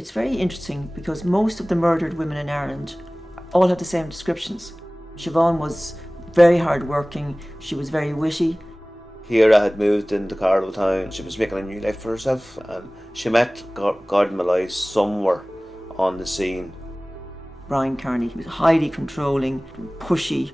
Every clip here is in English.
It's very interesting because most of the murdered women in Ireland all have the same descriptions. Siobhan was very hard-working, she was very witty. Ciara had moved into Carlow town. She was making a new life for herself, and she met Gordon Malloy somewhere on the scene. Brian Kearney, he was highly controlling, pushy.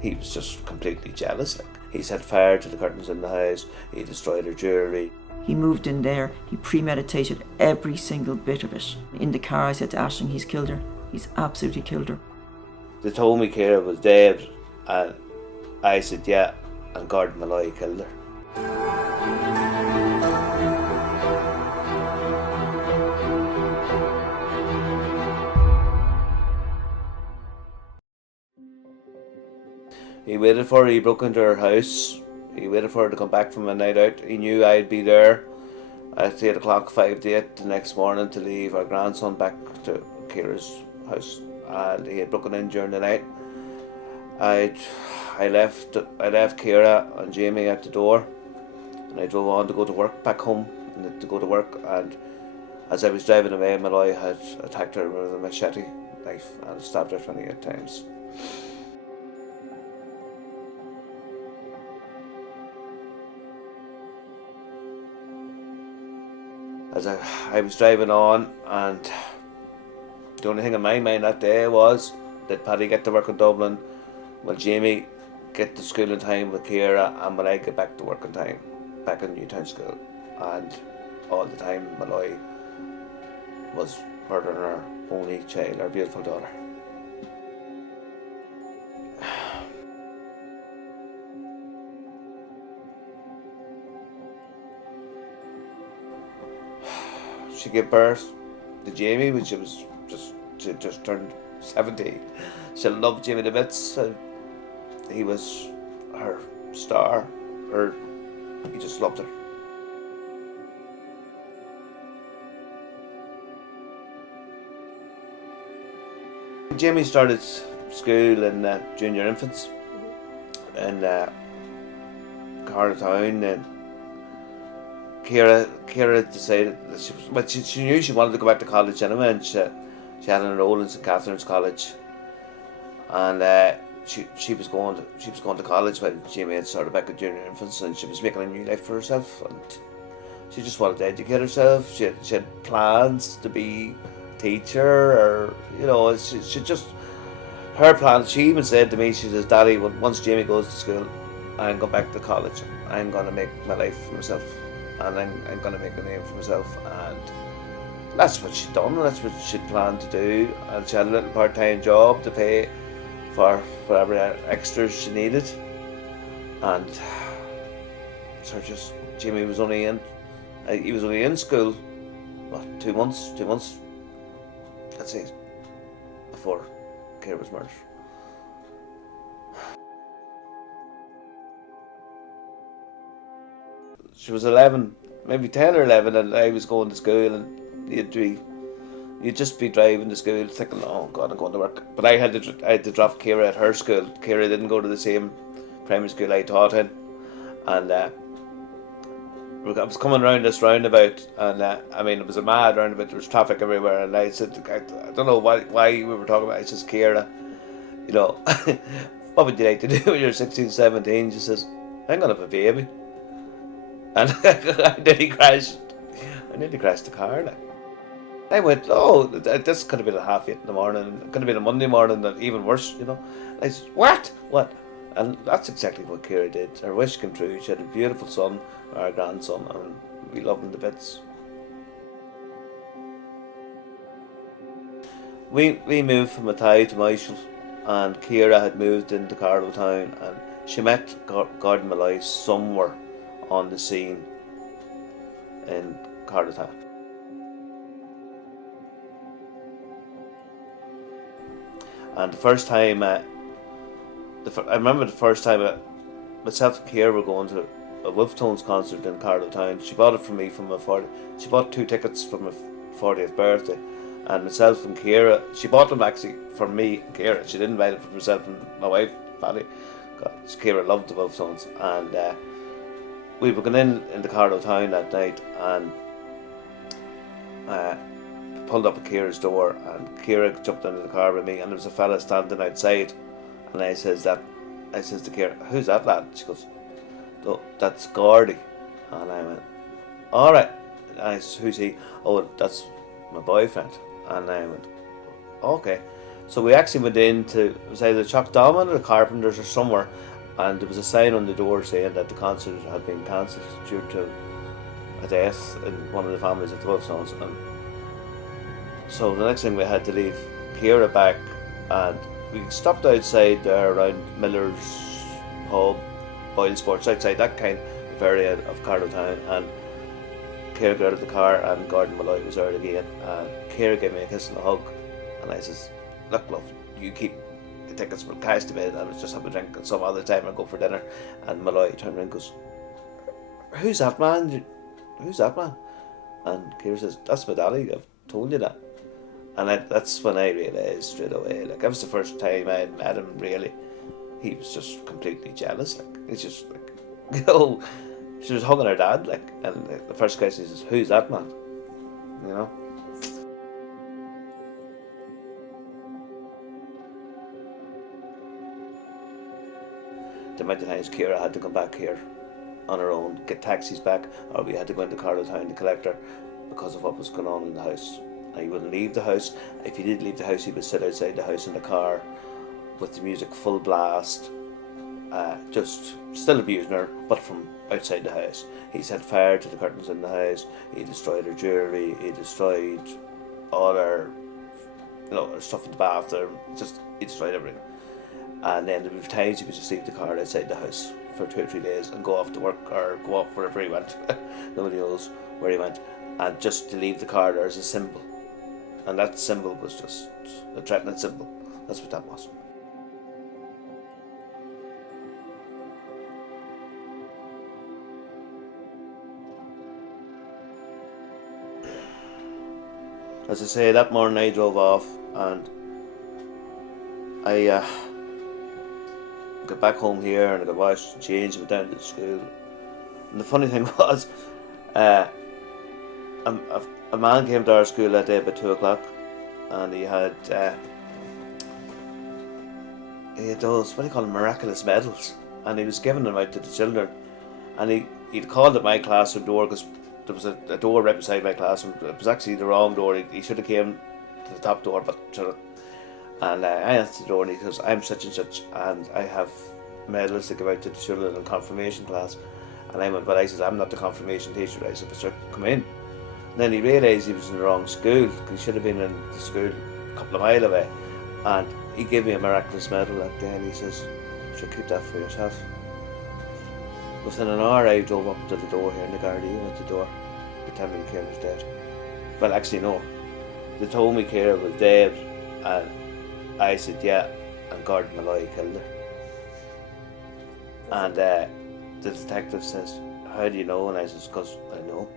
He was just completely jealous. He set fire to the curtains in the house, he destroyed her jewellery. He moved in there, he premeditated every single bit of it. In the car I said to Aisling, he's killed her. He's absolutely killed her. They told me Ciara was dead, and I said yeah, and Gordon Malloy killed her. He waited for her, he broke into her house. He waited for her to come back from a night out. He knew I'd be there at 8 o'clock, 5 to 8 the next morning to leave our grandson back to Ciara's house. And he had broken in during the night. I left Ciara and Jamie at the door, and I drove on to go to work back home and to go to work. And as I was driving away, Malloy had attacked her with a machete knife and stabbed her 28 times. As I was driving on, and the only thing in my mind that day was, did Paddy get to work in Dublin? Will Jamie get to school in time with Ciara, and will I get back to work in time, back in Newtown School? And all the time Malloy was murdering her only child, our beautiful daughter. She gave birth to Jamie when she just turned 17. She loved Jamie to bits. He was her star. He just loved her. Jamie started school in junior infants in Carlow town, and Ciara decided that she knew she wanted to go back to college anyway, and she had an enrolled in St Catherine's College, and she was going to college when Jamie had started back at junior infants, and she was making a new life for herself, and she just wanted to educate herself. She had plans to be a teacher, or she just, her plans. She even said to me, she says, "Daddy, once Jamie goes to school, I'm going back to college. I'm going to make my life for myself, and I'm going to make a name for myself." And that's what she'd done, and that's what she'd planned to do. And she had a little part-time job to pay for whatever extras she needed. And so Jamie was only in school, what, 2 months, let's say, before Ciara was murdered. She was 11, maybe 10 or 11, and I was going to school, and you'd just be driving to school thinking, oh God, I'm going to work. But I had to drop Ciara at her school. Ciara didn't go to the same primary school I taught in, and I was coming around this roundabout, and it was a mad roundabout. There was traffic everywhere, and I said, I don't know why we were talking about it. I says, Ciara, what would you like to do when you're 16, 17? She says, I'm going to have a baby. And I nearly crashed the car. I went, oh, this could have been at 8:30 in the morning. It could have been a Monday morning, even worse, I said, what? And that's exactly what Ciara did. Her wish came true. She had a beautiful son, our grandson, and we love him to bits. We moved from Athy to Michael, and Ciara had moved into Carlow town, and she met Gordon Malloy somewhere on the scene in Carlow town. And the first time, I remember the first time myself and Ciara were going to a Wolf Tones concert in Carlow town. She bought it for me from she bought 2 tickets for my 40th birthday, and myself and Ciara, she bought them actually for me and Ciara. She didn't buy it for myself and my wife, Patty. Ciara loved the Wolf Tones, and we were going in the Carlow town that night, and pulled up at Ciara's door, and Ciara jumped into the car with me, and there was a fella standing outside, and I says to Ciara, "Who's that lad?" She goes, "Oh, that's Gordy." And I went, "All right." And I said, "Who's he?" "Oh, that's my boyfriend." And I went, "Okay." So we actually went into, it was either Chuck Dolman or the Carpenters or somewhere, and there was a sign on the door saying that the concert had been cancelled due to a death in one of the families at the Wolfstones. And so the next thing, we had to leave Ciara back, and we stopped outside there around Miller's pub, Boyle Sports, outside that kind of area of Carlow Town, and Ciara got out of the car, and Gordon Malloy was there again, and Ciara gave me a kiss and a hug, and I says, "Look, love, you keep the tickets for cash to bed, and let's just have a drink, and some other time I'll go for dinner." And Malloy turned around and goes, "Who's that man? Who's that man?" And Ciara says, "That's my daddy, I've told you that." And that's when I realised straight away, like, that was the first time I had met him, really. He was just completely jealous, like, he's just like, you know, she was hugging her dad, like, and the first question is, "Who's that man?" You know? The amount of times Ciara had to come back here on her own, get taxis back, or we had to go into Carlow Town to collect her because of what was going on in the house. And he wouldn't leave the house. If he did leave the house, he would sit outside the house in the car with the music full blast, just still abusing her, but from outside the house. He set fire to the curtains in the house. He destroyed her jewellery. He destroyed all her, her stuff in the bathroom. He destroyed everything. And then there were times he would just leave the car outside the house for 2 or 3 days and go off to work or go off wherever he went. Nobody knows where he went. And just to leave the car there as a symbol. And that symbol was just a threatening symbol. That's what that was. As I say, that morning I drove off, and I got back home here, and I got washed and changed and went down to the school. And the funny thing was, a man came to our school that day about 2 o'clock, and he had those, what do you call them, miraculous medals, and he was giving them out to the children. And he'd called at my classroom door, because there was a door right beside my classroom. It was actually the wrong door. He should have came to the top door, but and I answered the door, and he goes, "I'm such and such, and I have medals to give out to the children in confirmation class." And I went, "But," I said, "I'm not the confirmation teacher." I said, "But sir, come in." And then he realised he was in the wrong school, because he should have been in the school a couple of miles away. And he gave me a miraculous medal that day, and he says, "You should keep that for yourself." Within an hour, I drove up to the door here in the Gardaí, at the door. They told me Ciara was dead. Well, actually, no. They told me Ciara was dead, and I said, "Yeah," and Gordon Malloy killed her. And the detective says, "How do you know?" And I says, "Because I know."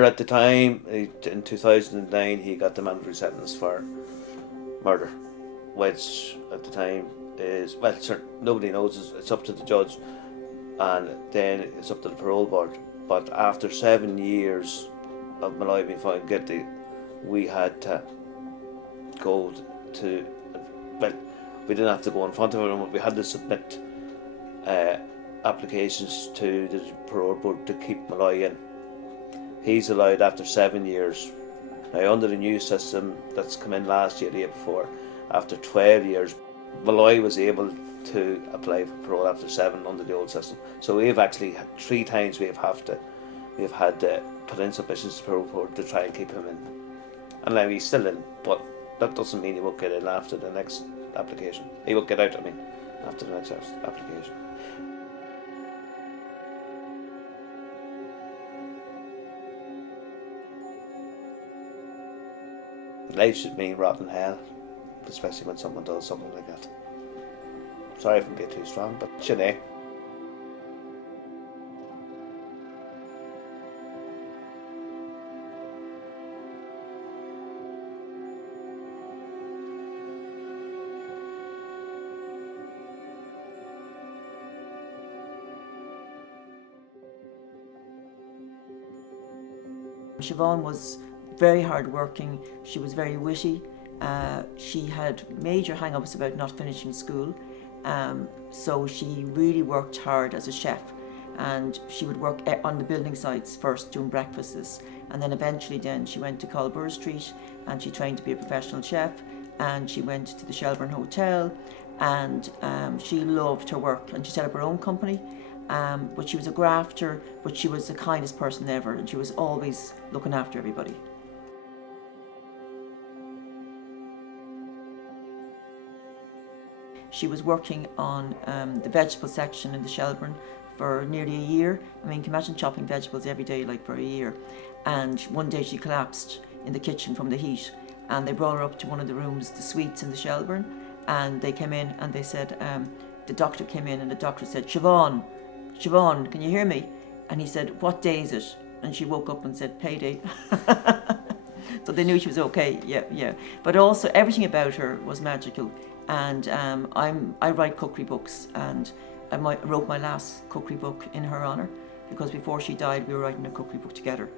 At the time, in 2009, he got the mandatory sentence for murder, which at the time is, well, nobody knows, it's up to the judge, and then it's up to the parole board. But after 7 years of Malloy being found guilty, we had to go to, well, we didn't have to go in front of him, but we had to submit applications to the parole board to keep Malloy in. He's allowed after 7 years. Now, under the new system that's come in last year, the year before, after 12 years, Malloy was able to apply for parole after 7 under the old system. So we've actually had 3 times we've had to put in submissions to parole board to try and keep him in. And now he's still in, but that doesn't mean he won't get in after the next application. He won't get out, after the next application. Life should mean rotten hell, especially when someone does something like that. Sorry if I'm being too strong, but should I? Siobhan was very hard-working. She was very witty. She had major hang-ups about not finishing school. So she really worked hard as a chef, and she would work on the building sites first doing breakfasts, and then eventually she went to Colbert Street and she trained to be a professional chef, and she went to the Shelburne Hotel, and she loved her work, and she set up her own company. But she was a grafter, but she was the kindest person ever, and she was always looking after everybody. She was working on the vegetable section in the Shelburne for nearly a year. I mean, can you imagine chopping vegetables every day, like for a year? And one day she collapsed in the kitchen from the heat, and they brought her up to one of the rooms, the suites in the Shelburne, and they came in and they said, the doctor came in and the doctor said, Siobhan, can you hear me? And he said, what day is it? And she woke up and said, payday. So they knew she was okay, yeah. But also everything about her was magical. And I write cookery books, and I wrote my last cookery book in her honour, because before she died we were writing a cookery book together.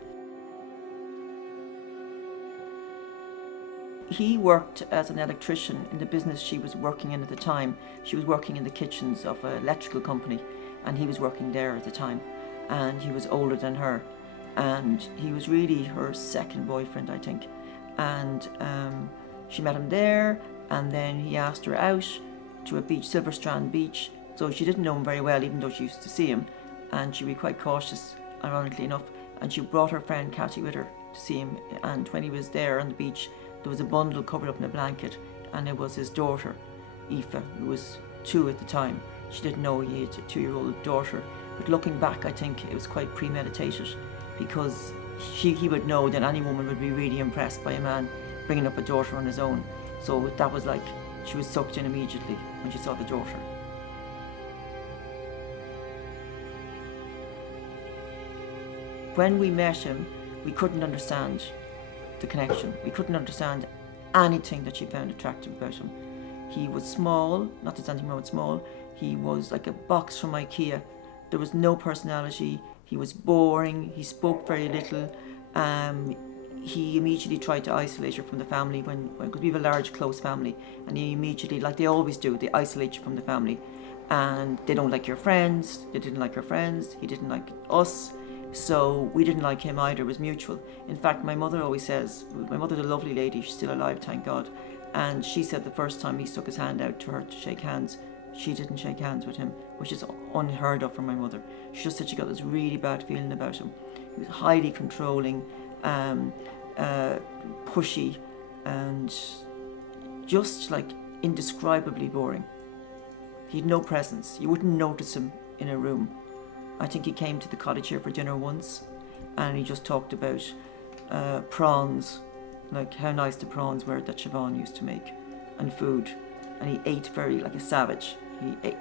He worked as an electrician in the business she was working in at the time. She was working in the kitchens of an electrical company, and he was working there at the time, and he was older than her, and he was really her second boyfriend, I think. And she met him there, and then he asked her out to a beach, Silver Strand Beach. So she didn't know him very well, even though she used to see him, and she'd be quite cautious, ironically enough, and she brought her friend Cathy with her to see him. And when he was there on the beach, there was a bundle covered up in a blanket, and it was his daughter, Aoife, who was 2 at the time. She didn't know he had a 2-year-old daughter, but looking back I think it was quite premeditated, because he would know that any woman would be really impressed by a man bringing up a daughter on his own. So that was like, she was sucked in immediately when she saw the daughter. When we met him, we couldn't understand the connection. We couldn't understand anything that she found attractive about him. He was small, not that there's anything wrong with small, he was like a box from IKEA. There was no personality, he was boring, he spoke very little. He immediately tried to isolate her from the family because we have a large, close family, and he immediately, like they always do, they isolate you from the family, and they don't like your friends, they didn't like her friends, he didn't like us, so we didn't like him either. It was mutual. In fact, my mother always says, my mother's a lovely lady, she's still alive, thank God, and she said the first time he stuck his hand out to her to shake hands, she didn't shake hands with him, which is unheard of for my mother. She just said she got this really bad feeling about him. He was highly controlling, pushy, and just like indescribably boring. He had no presence. You wouldn't notice him in a room. I think he came to the cottage here for dinner once, and he just talked about prawns, like how nice the prawns were that Siobhan used to make, and food. And he ate very like a savage.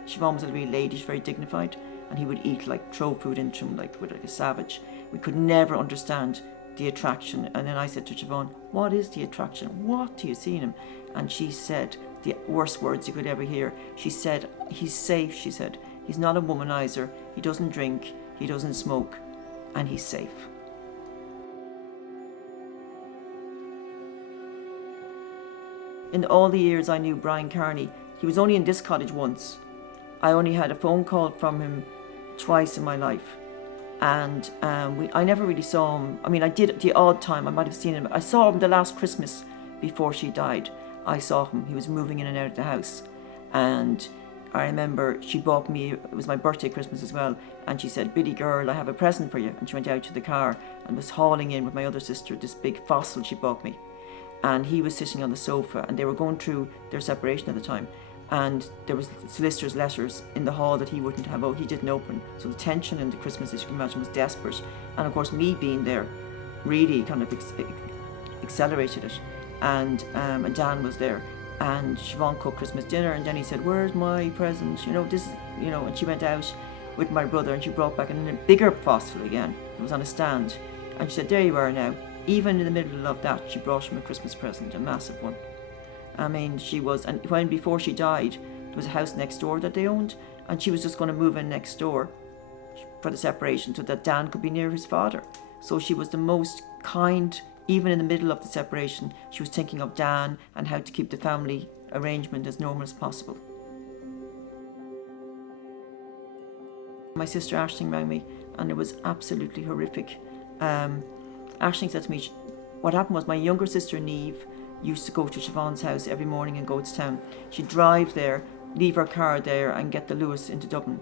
Siobhan was a really lady, very dignified, and he would eat, like throw food into him like with like a savage. We could never understand the attraction. And then I said to Siobhan, what is the attraction? What do you see in him? And she said the worst words you could ever hear. She said, he's safe, she said. He's not a womanizer, he doesn't drink, he doesn't smoke, and he's safe. In all the years I knew Brian Carney, he was only in this cottage once. I only had a phone call from him twice in my life. And I never really saw him. I mean, I did at the odd time, I might have seen him. I saw him the last Christmas before she died. I saw him, he was moving in and out of the house. And I remember she bought me, it was my birthday Christmas as well, and she said, Biddy girl, I have a present for you. And she went out to the car and was hauling in with my other sister this big fossil she bought me. And he was sitting on the sofa, and they were going through their separation at the time. And there was solicitor's letters in the hall that he wouldn't have, he didn't open. So the tension in the Christmas, as you can imagine, was desperate. And of course, me being there really kind of accelerated it. And Dan was there, and Siobhan cooked Christmas dinner, and then he said, where's my present? And she went out with my brother, and she brought back a bigger fossil again. It was on a stand. And she said, there you are now. Even in the middle of that, she brought him a Christmas present, a massive one. I mean, she was, and before she died, there was a house next door that they owned, and she was just going to move in next door for the separation so that Dan could be near his father. So she was the most kind. Even in the middle of the separation, she was thinking of Dan and how to keep the family arrangement as normal as possible. My sister Aisling rang me, and it was absolutely horrific. Aisling said to me, what happened was my younger sister Niamh used to go to Siobhan's house every morning in Goatstown. She'd drive there, leave her car there, and get the Lewis into Dublin.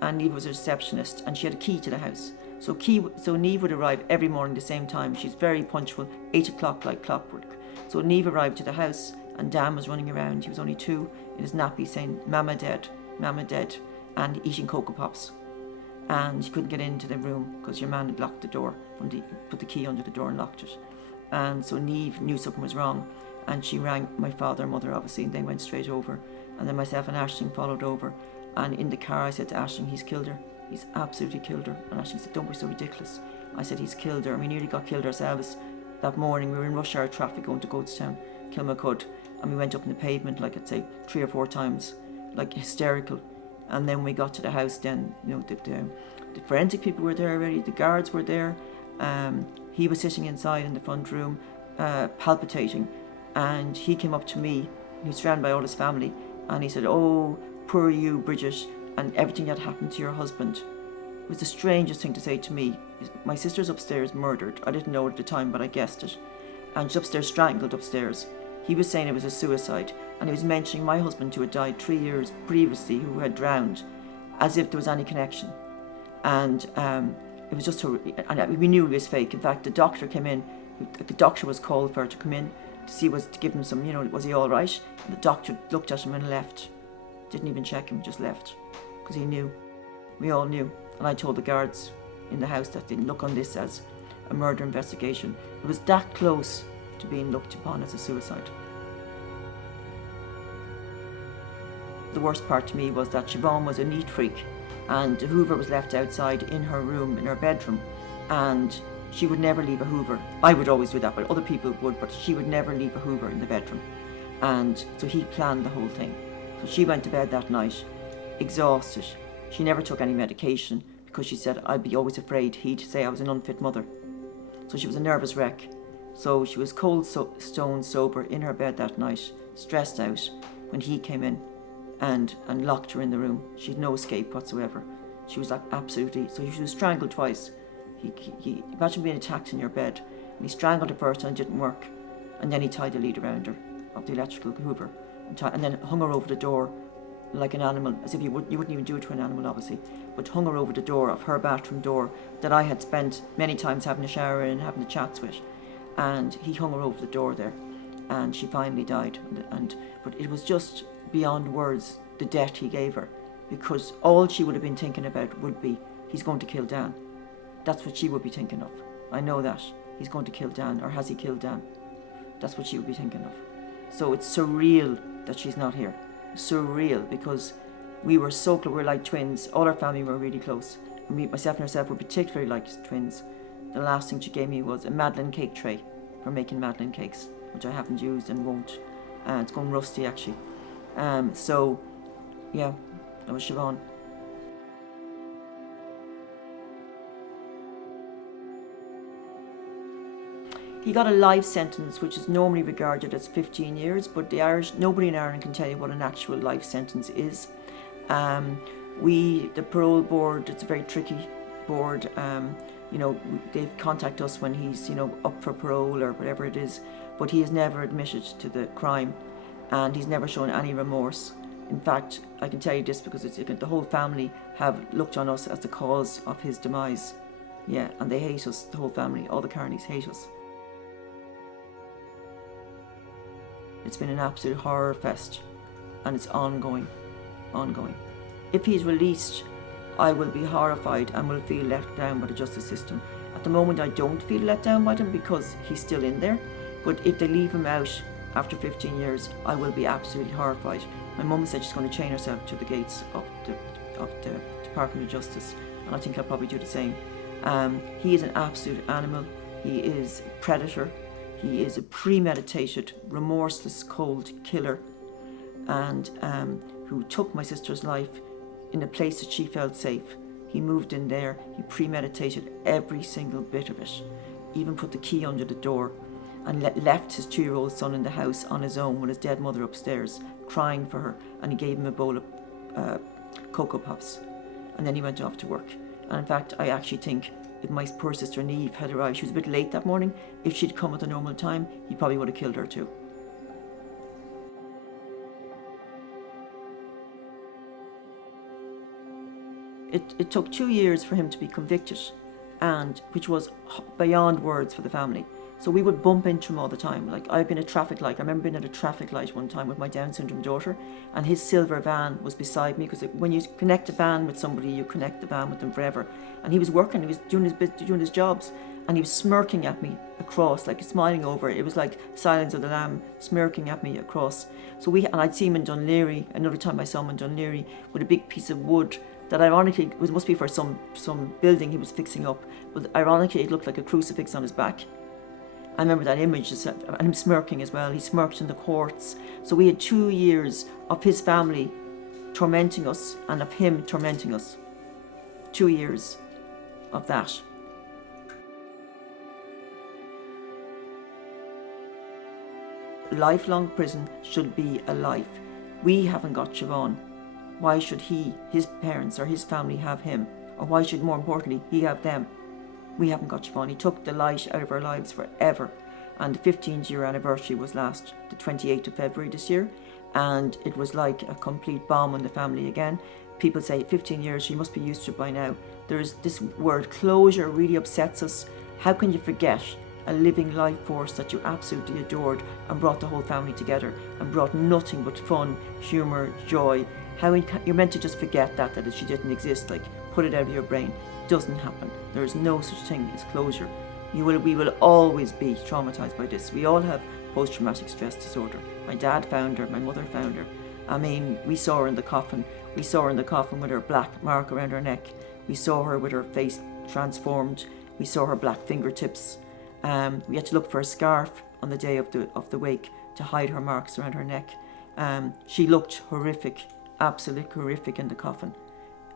And Niamh was a receptionist, and she had a key to the house. So Niamh would arrive every morning the same time. She's very punctual, 8 o'clock like clockwork. So Niamh arrived to the house, and Dan was running around. He was only 2, in his nappy, saying, Mama dead, and eating Cocoa Pops. And she couldn't get into the room because your man had locked the door, put the key under the door and locked it. And so Niamh knew something was wrong, and she rang my father and mother, obviously, and they went straight over. And then myself and Aisling followed over. And in the car I said to Aisling, he's killed her. He's absolutely killed her. And Aisling said, don't be so ridiculous. I said, he's killed her. And we nearly got killed ourselves that morning. We were in rush hour traffic going to Goatstown, Kilmacud, and we went up in the pavement, like I'd say 3 or 4 times, like hysterical. And then when we got to the house, then the forensic people were there already, the guards were there. He was sitting inside in the front room, palpitating, and he came up to me. He was surrounded by all his family, and he said, oh, poor you, Bridget, and everything that happened to your husband. It was the strangest thing to say to me. My sister's upstairs murdered. I didn't know it at the time, but I guessed it. And she's upstairs, strangled upstairs. He was saying it was a suicide, and he was mentioning my husband who had died 3 years previously, who had drowned, as if there was any connection. And it was just, and we knew he was fake. In fact, the doctor came in. The doctor was called for to come in to give him some, was he all right? And the doctor looked at him and left. Didn't even check him, just left, because he knew. We all knew. And I told the guards in the house that they didn't look on this as a murder investigation. It was that close to being looked upon as a suicide. The worst part to me was that Siobhan was a neat freak, and the Hoover was left outside in her room, in her bedroom, and she would never leave a Hoover. I would always do that, but other people would, but she would never leave a Hoover in the bedroom. And so he planned the whole thing. So she went to bed that night, exhausted. She never took any medication because she said, I'd be always afraid he'd say I was an unfit mother. So she was a nervous wreck. So she was cold stone sober in her bed that night, stressed out, when he came in and locked her in the room. She had no escape whatsoever. She was like absolutely, so she was strangled twice. He imagine being attacked in your bed, and he strangled her first and it didn't work, and then he tied the lead around her of the electrical Hoover and then hung her over the door like an animal, as if you wouldn't even do it to an animal obviously, but hung her over the door of her bathroom door that I had spent many times having a shower in, having the chats with, and he hung her over the door there, and she finally died. But it was just beyond words the death he gave her, because all she would have been thinking about would be, he's going to kill Dan. That's what she would be thinking of. I know that. He's going to kill Dan, or has he killed Dan? That's what she would be thinking of. So it's surreal that she's not here. Surreal, because we were so close. We were like twins. All our family were really close. And myself and herself were particularly like twins. The last thing she gave me was a Madeleine cake tray for making Madeleine cakes, which I haven't used and won't. It's gone rusty actually. So, yeah, that was Siobhan. He got a life sentence, which is normally regarded as 15 years, but nobody in Ireland can tell you what an actual life sentence is. The parole board, it's a very tricky board. They contact us when he's, up for parole or whatever it is, but he has never admitted to the crime, and he's never shown any remorse. In fact, I can tell you this because the whole family have looked on us as the cause of his demise. Yeah, and they hate us, the whole family, all the Carneys hate us. It's been an absolute horror fest, and it's ongoing. If he's released, I will be horrified and will feel let down by the justice system. At the moment, I don't feel let down by them because he's still in there. But if they leave him out after 15 years, I will be absolutely horrified. My mum said she's going to chain herself to the gates of the Department of Justice, and I think I'll probably do the same. He is an absolute animal. He is a predator. He is a premeditated, remorseless, cold killer, and who took my sister's life in a place that she felt safe. He moved in there. He premeditated every single bit of it. even put the key under the door and left his 2-year-old son in the house on his own with his dead mother upstairs, crying for her, and he gave him a bowl of Cocoa Pops. And then he went off to work. And in fact, I actually think if my poor sister Neve had arrived, she was a bit late that morning, if she'd come at a normal time, he probably would have killed her too. It took 2 years for him to be convicted, and which was beyond words for the family. So we would bump into him all the time. Like, I've been at a traffic light. I remember being at a traffic light one time with my Down syndrome daughter, and his silver van was beside me, because when you connect a van with somebody, you connect the van with them forever. And he was working, he was doing his jobs, and he was smirking at me across, like smiling over. It was like Silence of the Lamb, smirking at me across. And I'd see him in Dunleary. Another time I saw him in Dunleary with a big piece of wood that ironically must be for some building he was fixing up, but ironically it looked like a crucifix on his back. I remember that image, and him smirking as well. He smirked in the courts. So we had 2 years of his family tormenting us and of him tormenting us. 2 years of that. Lifelong prison should be a life. We haven't got Siobhan. Why should his parents or his family have him? Or why should, more importantly, he have them? We haven't got Siobhan. He took the light out of our lives forever. And the 15th year anniversary was the 28th of February this year. And it was like a complete bomb on the family again. People say 15 years, she must be used to it by now. There's this word closure really upsets us. How can you forget a living life force that you absolutely adored and brought the whole family together and brought nothing but fun, humour, joy? You're meant to just forget that she didn't exist, like put it out of your brain. Doesn't happen. There is no such thing as closure. We will always be traumatised by this. We all have post-traumatic stress disorder. My dad found her, my mother found her. I mean, we saw her in the coffin. We saw her in the coffin with her black mark around her neck. We saw her with her face transformed. We saw her black fingertips. We had to look for a scarf on the day of the wake to hide her marks around her neck. She looked horrific, absolutely horrific in the coffin.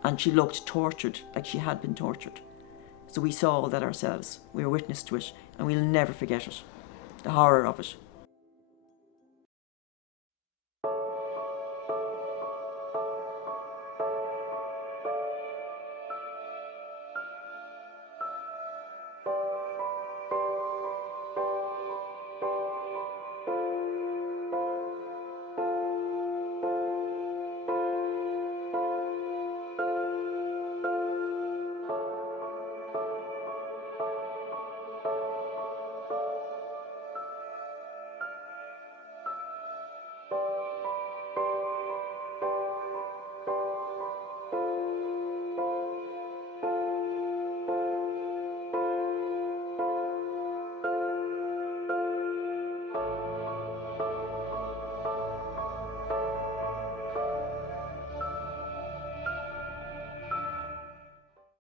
And she looked tortured, like she had been tortured. So we saw all that ourselves. We were witness to it, and we'll never forget it. The horror of it.